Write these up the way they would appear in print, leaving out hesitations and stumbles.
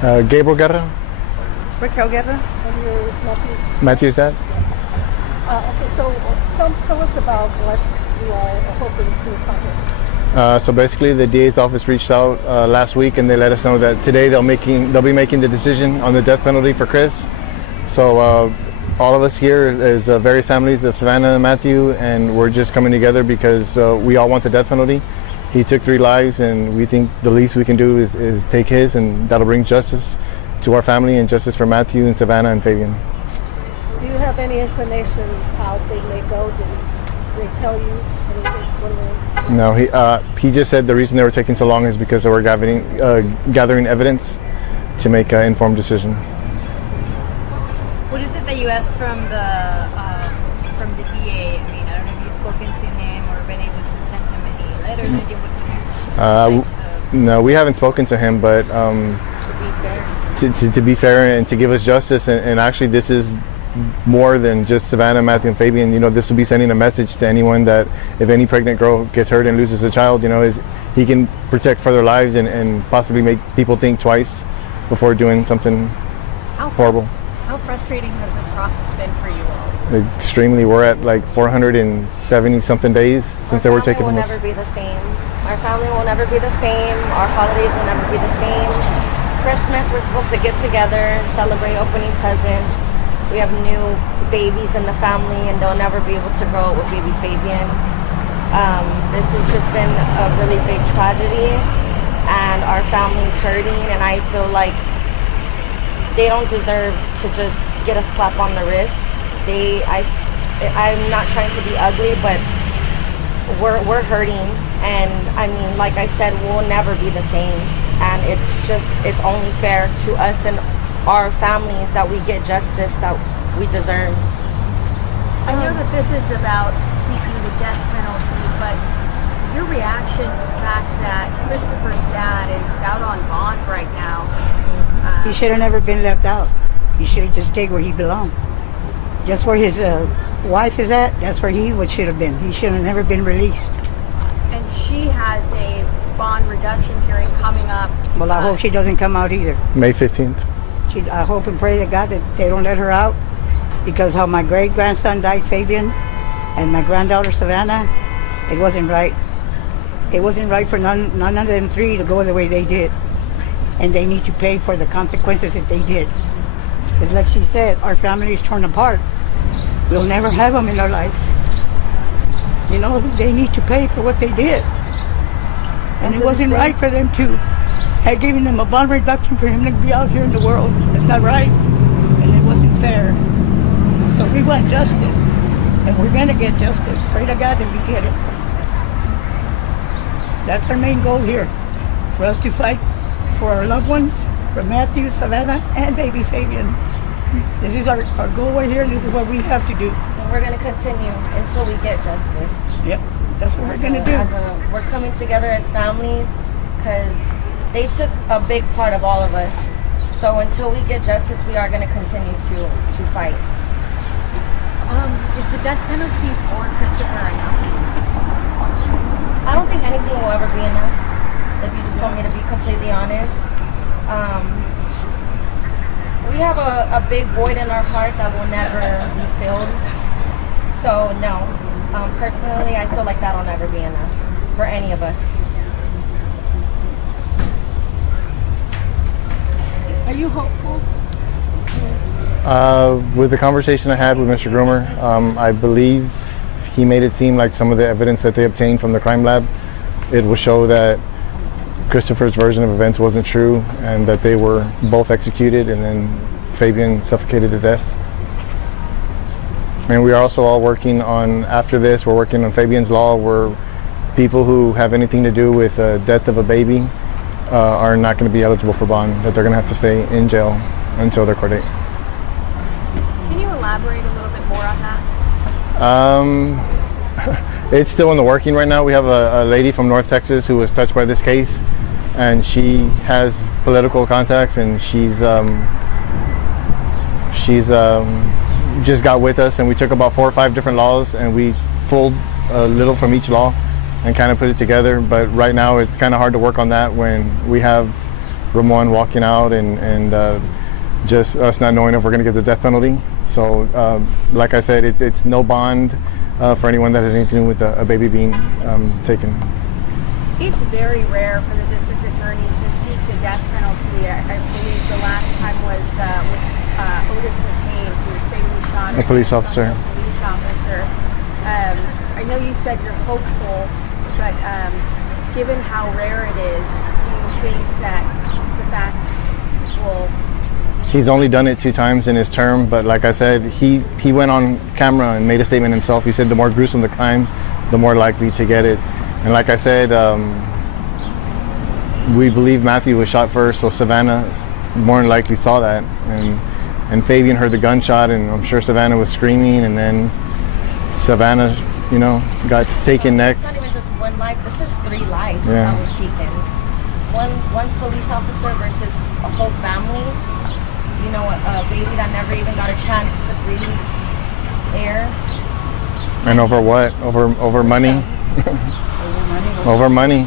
Gabriel Guerra. Raquel Guerra, and you're Matthew's. Matthew's dad. Okay, so tell us about what you are hoping to accomplish. So basically, the DA's office reached out last week, and they let us know that today they'll be making the decision on the death penalty for Chris. So all of us here is various families of Savannah and Matthew, and we're just coming together because we all want the death penalty. He took 3 lives, and we think the least we can do is take his, and that'll bring justice to our family and justice for Matthew and Savannah and Fabian. Do you have any inclination how they may go? Did they tell you anything? No, he just said the reason they were taking so long is because they were gathering evidence to make an informed decision. What is it that you asked from the DA? I mean, I don't know if you've spoken to him or been able to send him any letters or anything. No, we haven't spoken to him, but to be fair and to give us justice, and actually this is more than just Savannah, Matthew, and Fabian. You know, this will be sending a message to anyone that if any pregnant girl gets hurt and loses a child, you know, he can protect further lives and possibly make people think twice before doing something horrible. How frustrating has this process been for you all? Extremely. We're at like 470 something days since they were taken from us. Our family will never be the same. Our family will never be the same. Our holidays will never be the same. Christmas, we're supposed to get together and celebrate opening presents. We have new babies in the family, and they'll never be able to grow up with baby Fabian. This has just been a really big tragedy, and our family's hurting, and I feel like they don't deserve to just get a slap on the wrist. I'm not trying to be ugly, but we're hurting, and I mean, like I said, we'll never be the same, and it's only fair to us and our families that we get justice that we deserve. I know that this is about seeking the death penalty, but your reaction to the fact that Christopher's dad is out on bond right now. He should have never been left out. He should have just stayed where he belonged. Just where his wife is at, that's where he should have been. He should have never been released. And she has a bond reduction hearing coming up. Well, I hope she doesn't come out either. May 15th. I hope and pray to God that they don't let her out, because how my great-grandson died, Fabian, and my granddaughter, Savannah, it wasn't right. It wasn't right for none of them 3 to go the way they did. And they need to pay for the consequences that they did. Because like she said, our family is torn apart. We'll never have them in our lives. You know, they need to pay for what they did. And it wasn't right for them to have given them a bond reduction for him to be out here in the world. It's not right. And it wasn't fair. So we want justice. And we're going to get justice. Pray to God that we get it. That's our main goal here. For us to fight for our loved ones, for Matthew, Savannah, and baby Fabian. This is our goal right here. This is what we have to do. And we're going to continue until we get justice. Yep, that's what we're going to do. We're coming together as families because they took a big part of all of us. So until we get justice, we are going to continue to fight. Is the death penalty for Christopher enough? I don't think anything will ever be enough. If you just want me to be completely honest. We have a big void in our heart that will never be filled. So no, personally, I feel like that'll never be enough for any of us. Are you hopeful? With the conversation I had with Mr. Groomer, I believe he made it seem like some of the evidence that they obtained from the crime lab, it will show that Christopher's version of events wasn't true and that they were both executed and then Fabian suffocated to death. And we are also all working on, after this, we're working on Fabian's Law, where people who have anything to do with the death of a baby are not going to be eligible for bond, that they're going to have to stay in jail until their court date. Can you elaborate a little bit more on that? It's still in the working right now. We have a lady from North Texas who was touched by this case, and she has political contacts, and she's just got with us, and we took about 4 or 5 different laws and we pulled a little from each law and kind of put it together. But right now it's kind of hard to work on that when we have Ramon walking out and just us not knowing if we're going to get the death penalty. So, like I said, it's no bond for anyone that has anything to do with a baby being taken. It's very rare for the district attorney to seek the death penalty. I believe the last time was with Otis McCain, who fatally shot A police officer. A police officer. I know you said you're hopeful, but given how rare it is, do you think that the facts will... He's only done it 2 times in his term, but like I said, he went on camera and made a statement himself. He said the more gruesome the crime, the more likely to get it. And like I said, we believe Matthew was shot first, so Savannah more than likely saw that. And Fabian heard the gunshot, and I'm sure Savannah was screaming, and then Savannah, got taken next. It's not even just one life, this is 3 lives Yeah. that was taken. One police officer versus a whole family. A baby that never even got a chance to breathe air. And over what? Over money? Over money.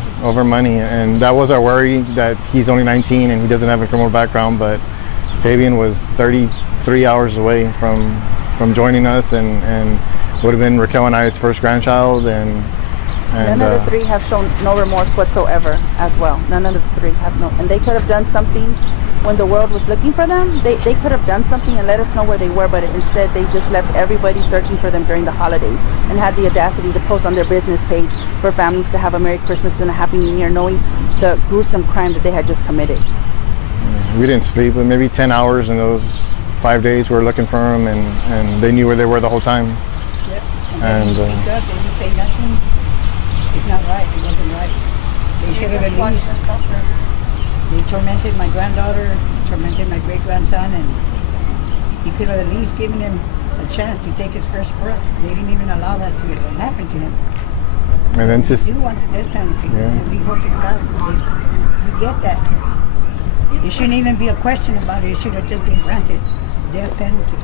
And that was our worry, that he's only 19 and he doesn't have a criminal background, but Fabian was 33 hours away from joining us and would have been Raquel and I's first grandchild. And None of the 3 have shown no remorse whatsoever as well. None of the 3 have no. And they could have done something when the world was looking for them. They could have done something and let us know where they were, but instead they just left everybody searching for them during the holidays and had the audacity to post on their business page for families to have a Merry Christmas and a Happy New Year, knowing the gruesome crime that they had just committed. we didn't sleep, but maybe 10 hours in those 5 days we were looking for them, and they knew where they were the whole time. Yep. And, And they speak up, they didn't say nothing. It's not right, it wasn't right. They should have at least, they tormented my granddaughter, tormented my great-grandson, and he could have at least given him a chance to take his first breath. They didn't even allow that to happen to him. And then just, You want the death penalty, Yeah. and we hope to God we get that. It shouldn't even be a question about it. It should have just been granted death penalty.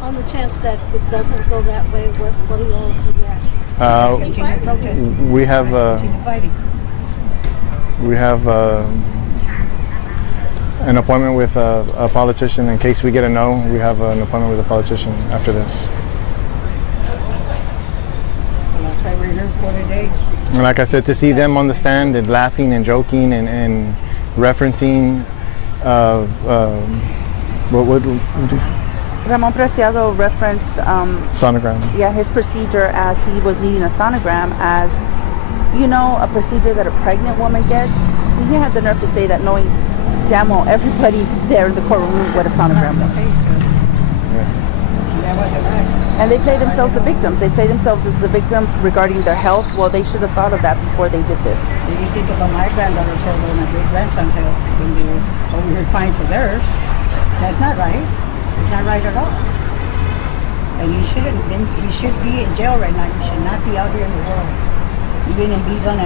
On the chance that it doesn't go that way, what do you all do next? Continue protesting. we have Continue fighting. an appointment with a politician. In case we get a no, we have an appointment with a politician after this. So that's why we're here for today. And like I said, to see them on the stand and laughing and joking and referencing what Ramon Preciado referenced sonogram. his procedure as he was needing a sonogram as, a procedure that a pregnant woman gets. He had the nerve to say that, knowing damn well everybody there in the courtroom knew what a sonogram was. That wasn't right. And they play themselves the victims. They play themselves as the victims regarding their health. Well, they should have thought of that before they did this. They didn't think about my granddaughter's health or my great-grandson's health when they were over here crying for theirs. That's not right. It's not right at all. And he shouldn't have been, he should be in jail right now. He should not be out here in the world. Even if he's on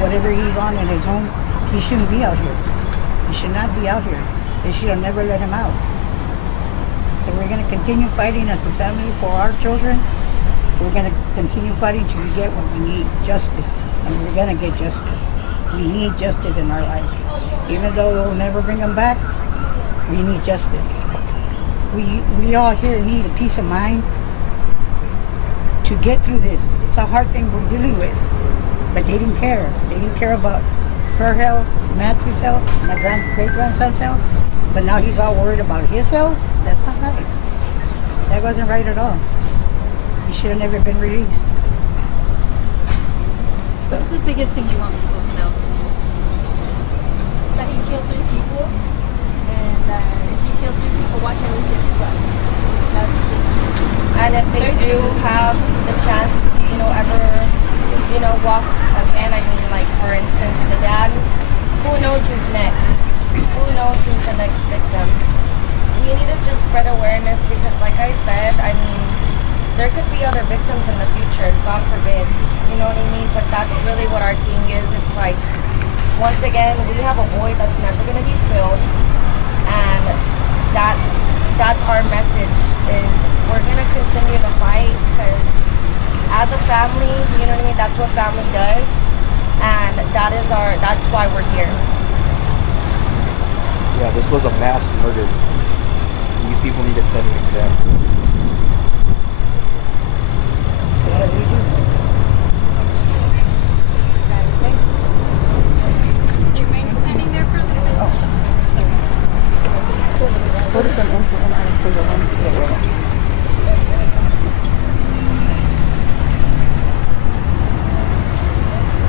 whatever he's on in his home, he shouldn't be out here. He should not be out here. They should have never let him out. So we're going to continue fighting as a family for our children. We're going to continue fighting till we get what we need, justice. And we're going to get justice. We need justice in our life. Even though they'll never bring them back, we need justice. We all here need a peace of mind to get through this. It's a hard thing we're dealing with. But they didn't care. They didn't care about her health, Matthew's health, my great-grandson's health. But now he's all worried about his health? That's not right. That wasn't right at all. He should have never been released. What's the biggest thing you want people to know? That he killed 3 people, and if he killed 3 people, why can't we get his life? And if they do have the chance to, ever, walk again, like for instance, the dad, who knows who's next? Who knows who's the next victim? We need to just spread awareness because, like I said, there could be other victims in the future, God forbid. You know what I mean? But that's really what our thing is. It's like, once again, we have a void that's never going to be filled, and that's our message. Is we're going to continue to fight because as a family, you know what I mean? That's what family does, and that's why we're here. Yeah, this was a mass murder. These people need to set an example. You mind standing there for a little bit? What is an enter and out for the one? Yeah.